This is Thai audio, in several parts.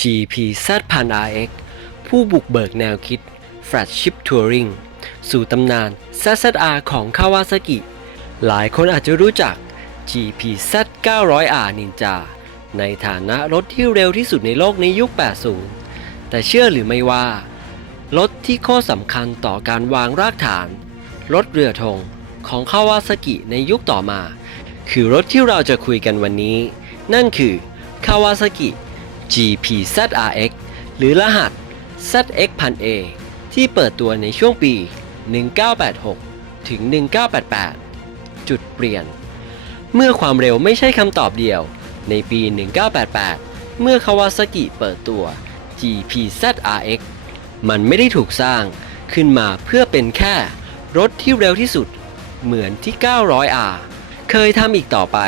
GPZ พัน RX ผู้บุกเบิกแนวคิด Flagship Touring สู่ตำนาน ZZR ของ Kawasaki หลายคนอาจจะรู้จัก GPZ 900R Ninja ในฐานะรถที่เร็วที่สุดในโลกในยุค 80 แต่เชื่อหรือไม่ว่า รถที่ข้อสำคัญต่อการวางรากฐาน รถเรือธงของคาวาซากิในยุคต่อมา คือรถที่เราจะคุยกันวันนี้ นั่นคือ Kawasaki GP-ZRX หรือรหัส ZX1000A ที่เปิดตัวในช่วงปี 1986 ถึง 1988 จุดเปลี่ยน เมื่อความเร็วไม่ใช่คำตอบเดียว ในปี 1988 เมื่อ Kawasaki เปิดตัว GP-ZRX มันไม่ได้ถูกสร้างขึ้นมาเพื่อเป็นแค่รถที่เร็วที่สุด เหมือนที่ 900R เคยทำอีกต่อไป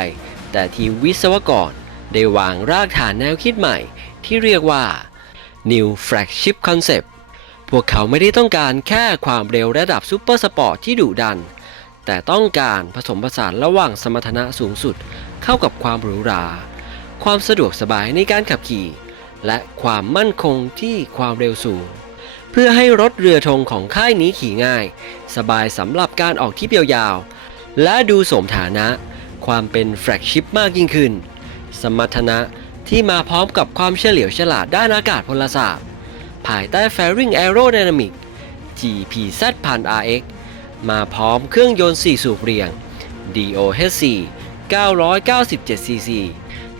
แต่ทีมวิศวกร ได้วางรากฐานแนวคิดใหม่ที่เรียกว่า New Flagship Concept พวกเขาไม่ได้ต้องการแค่ความเร็วระดับซูเปอร์สปอร์ตที่ดุดัน แต่ต้องการผสมผสานระหว่างสมรรถนะสูงสุดเข้ากับความหรูหรา ความสะดวกสบายในการขับขี่ และความมั่นคงที่ความเร็วสูง เพื่อให้รถเรือธงของค่ายนี้ขี่ง่าย สบายสำหรับการออกทริปยาวๆ และดูสมฐานะ ความเป็นแฟลกชิพมากยิ่งขึ้น สมรรถนะที่มาพร้อมกับความเฉลียวฉลาดด้านอากาศพลศาสตร์ ภายใต้ Fairing Aerodynamic GPZ พัน RX มาพร้อมเครื่องยนต์ 4 สูบเรียง DOHC 997cc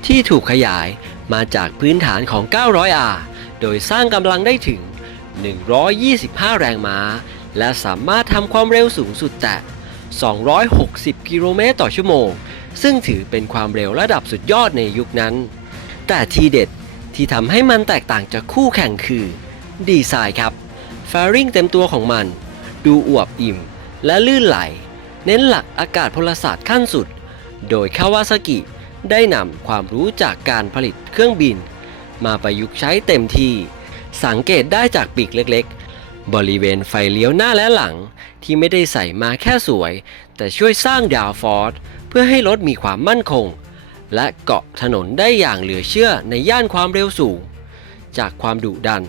ที่ถูกขยายมาจากพื้นฐานของ 900R โดยสร้างกำลังได้ถึง 125 แรงม้า และสามารถทำความเร็วสูงสุดแต่ 260 กิโลเมตรต่อชั่วโมง ซึ่งถือเป็นความเร็วระดับสุดยอดในยุคนั้น แต่ทีเด็ดที่ทำให้มันแตกต่างจากคู่แข่งคือ ดีไซน์ครับฟาริงเต็มตัวของมัน ดูอวบอิ่ม และลื่นไหล เน้นหลักอากาศพลศาสตร์ขั้นสุด โดยคาวาซากิได้นำความรู้จากการผลิตเครื่องบิน มาประยุกต์ใช้เต็มที่ สังเกตได้จากปีกเล็ก บริเวณไฟเลี้ยวหน้าและหลังที่ไม่ได้ใส่มาแค่สวย แต่ช่วยสร้างดาวฟอร์สเพื่อให้รถมีความมั่นคง และเกาะถนนได้อย่างเหลือเชื่อในย่านความเร็วสูง จากความดุดัน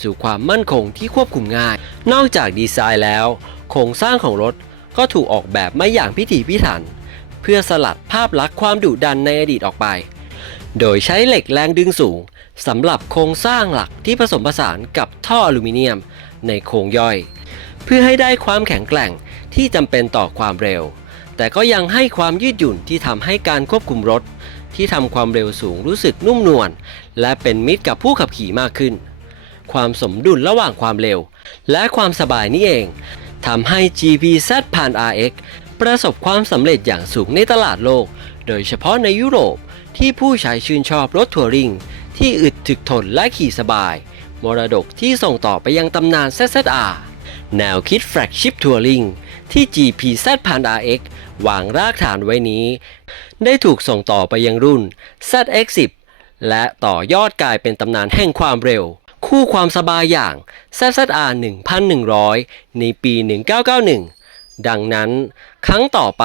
สู่ความมั่นคงที่ควบคุมง่าย นอกจากดีไซน์แล้ว โครงสร้างของรถก็ถูกออกแบบมาอย่างพิถีพิถัน เพื่อสลัดภาพลักษณ์ความดุดันในอดีตออกไป โดยใช้เหล็กแรงดึงสูงสำหรับโครงสร้างหลักที่ผสมผสานกับท่ออลูมิเนียมในโครงย่อย เพื่อให้ได้ความแข็งแกร่งที่จำเป็นต่อความเร็ว แต่ก็ยังให้ความยืดหยุ่นที่ทำให้การควบคุมรถ ที่ทำความเร็วสูงรู้สึกนุ่มนวลและเป็นมิตรกับผู้ขับขี่มากขึ้น ความสมดุลระหว่างความเร็ว และความสบายนี่เองทำให้ GPZ ผ่าน RX ประสบความสำเร็จอย่างสูงในตลาดโลก โดยเฉพาะในยุโรปที่ผู้ใช้ชื่นชอบรถทัวริง ที่อึดถึกทนและขี่สบาย มรดกที่ส่งต่อไปยังตำนาน ZZR แนวคิด Flagship Touring ที่ GPZ ผ่าน RX วางรากฐานไว้นี้ ได้ถูกส่งต่อไปยังรุ่น ZX10 และต่อยอดกลายเป็นตำนานแห่งความเร็ว คู่ความสบายอย่าง ZZR 1100 ในปี 1991 ดังนั้น ครั้งต่อไป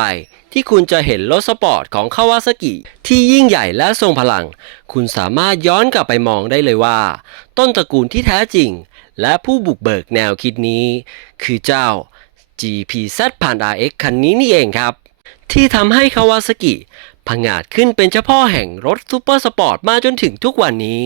ที่คุณจะเห็นรถสปอร์ตของคาวาซากิที่ยิ่งใหญ่และทรงพลัง คุณสามารถย้อนกลับไปมองได้เลยว่า ต้นตระกูลที่แท้จริง และผู้บุกเบิกแนวคิดนี้ คือเจ้า GPZ ผ่าน RX คันนี้นี่เองครับ ที่ทำให้คาวาซากิผงาดขึ้นเป็นเจ้าพ่อแห่งรถซูเปอร์สปอร์ตมาจนถึงทุกวันนี้